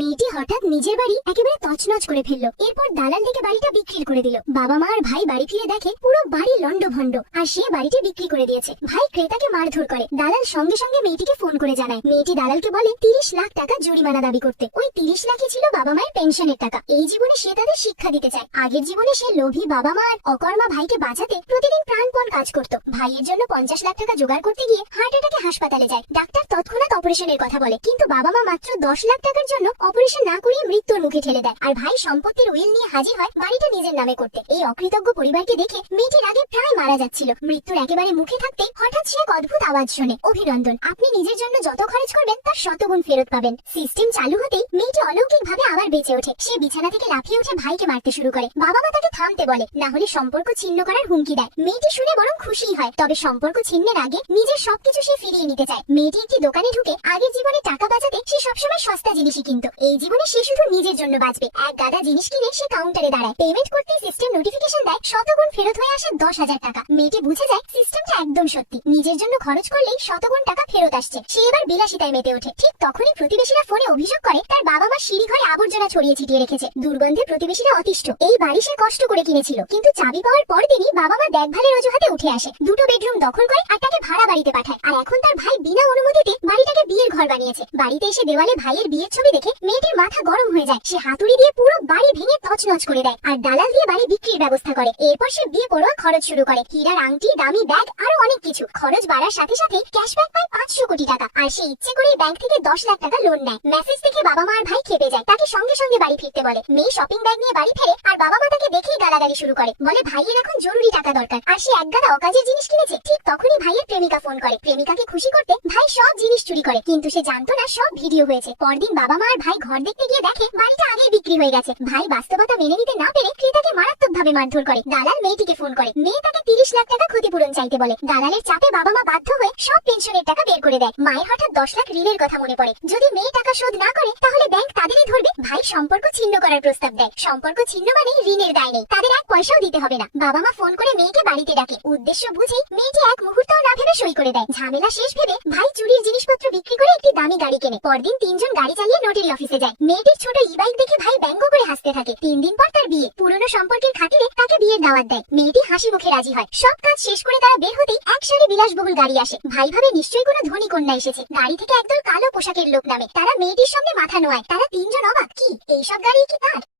মেয়েটি হঠাৎ নিজের বাড়ি একেবারে তছনছ করে ফেললো। এরপর দালাল ডেকে বাড়িটা বিক্রি করে দিল। বাবা মা আর ভাই বাড়ি ফিরে দেখে পুরো বাড়ি লন্ডভন্ড, আর সে বাড়িটি বিক্রি করে দিয়েছে। ভাই ক্রেতাকে মারধর করে। দালাল সঙ্গে সঙ্গে মেয়েটিকে ফোন করে জানায়। মেয়েটি দালালকে বলে 30 লাখ টাকা জরিমানা দাবি করতে। ওই 30 লাখই ছিল বাবা মায়ের পেনশনের টাকা। এই জীবনে সে তাদের শিক্ষা দিতে চায়। আগের জীবনে সে লোভী বাবা মা আর অকর্মা ভাইকে বাঁচাতে প্রতিদিন প্রাণপণ কাজ করত। ভাইয়ের জন্য 50 লাখ টাকা জোগাড় করতে গিয়ে হার্ট অ্যাটাকে হাসপাতালে যায়। ডাক্তার তৎক্ষণাৎ অপারেশনের কথা বলে, কিন্তু বাবা মা মাত্র 10 লাখ টাকার জন্য অপারেশন না করিয়ে মৃত্যুর মুখে ঠেলে দেয়। আর ভাই সম্পত্তির উইল নিয়ে হাজির হয় বাড়িটা নিজের নামে করতে। এই অকৃতজ্ঞ পরিবারকে দেখে মেয়েটির আগে প্রায় মারা যাচ্ছিল। মৃত্যুর একেবারে মুখে থাকতে হঠাৎ সে এক অদ্ভুত আওয়াজ শোনে, অভিনন্দন, আপনি নিজের জন্য যত খরচ করবেন তার শতগুণ ফেরত পাবেন। সিস্টেম চালু হতেই মেয়েটি অলৌকিক ভাবে আবার বেঁচে ওঠে। সে বিছানা থেকে লাফিয়ে উঠে ভাইকে মারতে শুরু করে। বাবা মা তাকে থামতে বলে, না হলে সম্পর্ক ছিন্ন করার হুমকি দেয়। মেয়েটি শুনে বরং খুশি হয়, তবে সম্পর্ক ছিন্নের আগে নিজের সবকিছু সে ফিরিয়ে নিতে চায়। মেয়েটি একটি দোকানে ঢুকে আগের জীবনে টাকা বাঁচাতে সে সবসময় সস্তা জিনিসই কিনত। এই জীবনে সে শুধু নিজের জন্য বাঁচবে। এক গাদা জিনিস কিনে সে কাউন্টারে দাঁড়ায়। পেমেন্ট করতে সিস্টেম নোটিফিকেশন দেয় শতগুণ ফেরত হয়ে আসে 10,000 টাকা। মেয়েটি বুঝে যায় সিস্টেমটা একদম সত্যি। নিজের জন্য খরচ করলেই শতগুণ টাকা ফেরত আসছে। সে এবার বিলাসিতায় মেতে ওঠে। ঠিক তখনই প্রতিবেশীরা ফোনে অভিযোগ করে তার বাবা মা সিঁড়ি ঘরে আবর্জনা ছড়িয়ে ছিটিয়ে রেখেছে। দুর্গন্ধে প্রতিবেশীরা অতিষ্ঠ। এই বাড়ি সে কষ্ট করে কিনেছিল, কিন্তু চাবি পাওয়ার পর দিনই বাবা মা দেখভালের অজুহাতে উঠে আসে। দুটো বেডরুম দখল করে আর তাকে ভাড়া বাড়িতে পাঠায়। আর এখন তার ভাই বিনা অনুমতিতে বাড়িটাকে বিয়ের ঘর বানিয়েছে। বাড়িতে এসে দেওয়ালে ভাইয়ের বিয়ের ছবি দেখে মেয়েটির মাথা গরম হয়ে যায়। সে হাতুড়ি দিয়ে পুরো বাড়ি ভেঙে তছনছ করে দেয় আর দালাল দিয়ে বাড়ি বিক্রির ব্যবস্থা করে। এরপর সে বিয়ে পড়ুয়া খরচ শুরু করে। হীরার আংটি, দামি ব্যাগ, আরো অনেক কিছু। খরচ বাড়ার সাথে সাথে ক্যাশব্যাক পায় 500 কোটি টাকা। আর সে ইচ্ছে করে ব্যাংক থেকে 10 লাখ টাকা লোন নেয়। মেসেজ দেখে বাবা মা আর ভাই খেপে যায়। তাকে সঙ্গে সঙ্গে বাড়ি ফিরতে বলে। মেয়ে শপিং ব্যাগ নিয়ে বাড়ি ফেরে আর বাবা মা তাকে দেখেই গালাগালি শুরু করে। বলে ভাইয়ের এখন জরুরি টাকা দরকার, আর সে একগাদা অকাজের জিনিস কিনেছে। ঠিক তখনই ভাইয়ের প্রেমিকা ফোন করে। প্রেমিকাকে খুশি করতে ভাই সব জিনিস চুরি করে, কিন্তু সে জানতো না সব ভিডিও হয়েছে। পরদিন বাবা মা আর ভাই ঘর দেখতে গিয়ে দেখে বাড়িটা আগেই বিক্রি হয়ে গেছে। ভাই বাস্তবতা মেনে নিতে না পেরে ক্রেতাকে মারাত্মকভাবে মারধর করে। দালাল মেয়েটিকে ফোন করে। মেয়ে তাকে 30 লাখ টাকা ক্ষতিপূরণ চাইতে বলে। দালালের চাপে বাবা মা বাধ্য হয়ে সব পেনশনের টাকা বের করে দেয়। মায়ের হঠাৎ 10 লাখ ঋণের কথা মনে পড়ে। যদি মেয়ে টাকা শোধ না করে তাহলে ব্যাংক তাদেরই ধরবে। ভাই সম্পর্ক ছিন্ন করার প্রস্তাব দেয়। সম্পর্ক ছিন্ন মানে ঋণের দায় নেই, তাদের এক পয়সাও দিতে হবে না। বাবা মা ফোন করে মেয়েকে বাড়িতে ডাকে। উদ্দেশ্য বুঝেই মেয়েটি এক মুহূর্তও না ভেবে সই করে দেয়। ঝামেলা শেষ ভেবে ভাই চুরির জিনিসপত্র বিক্রি করে একটি দামি গাড়ি কেনে। পরদিন 3 জন গাড়ি চালিয়ে নোটারি অফিসে যায়। মেয়েটির ছোট ই-বাইক দেখে ভাই ব্যঙ্গ করে হাসতে থাকে। 3 দিন পর তার বিয়ে। পুরনো সম্পর্কের খাতিরে তাকে বিয়ের দাওয়াত দেয়। মেয়েটি হাসি মুখে রাজি হয়। সব কাজ শেষ করে তারা বের হতেই এক সারি বিলাসবহুল গাড়ি আসে। ভাই ভাবে নিশ্চয়ই কোনো ধনী কন্যা এসেছে। গাড়ি থেকে একদল কালো পোশাকের লোক নামে। তারা মেয়েটির সামনে মাথা নোয়ায়। তারা 3 জন অবাক, কি এইসব গাড়ি কি তার?